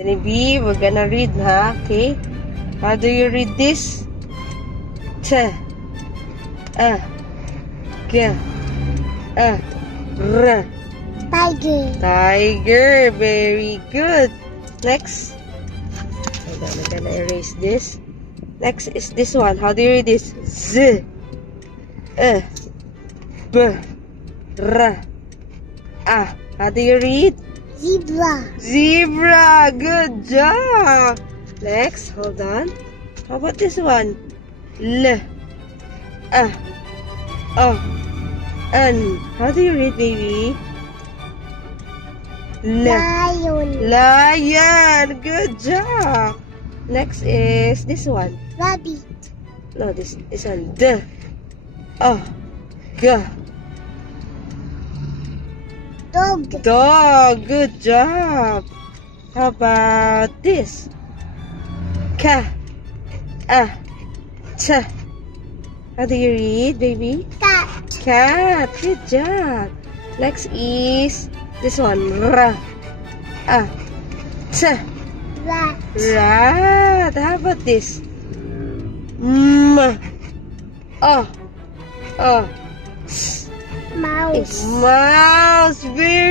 B, we're gonna read, huh? Okay. How do you read this? T, G, R. Tiger. Tiger. Very good. Next. Hold on, I'm gonna erase this. Next is this one. How do you read this? Z, B, R, A. How do you read? Zebra. Zebra. Good job. Next, hold on. How about this one? L, O, N. How do you read, baby? Lion. Lion. Good job. Next is this one. Rabbit. No, this one. D, O, G. Dog. Dog. Good job. How about this? K, Ch. How do you read, baby? Cat. Cat. Good job. Next is this one. R, T. Rat. Rat. How about this? M, O, S. Mouse. Mouse. Very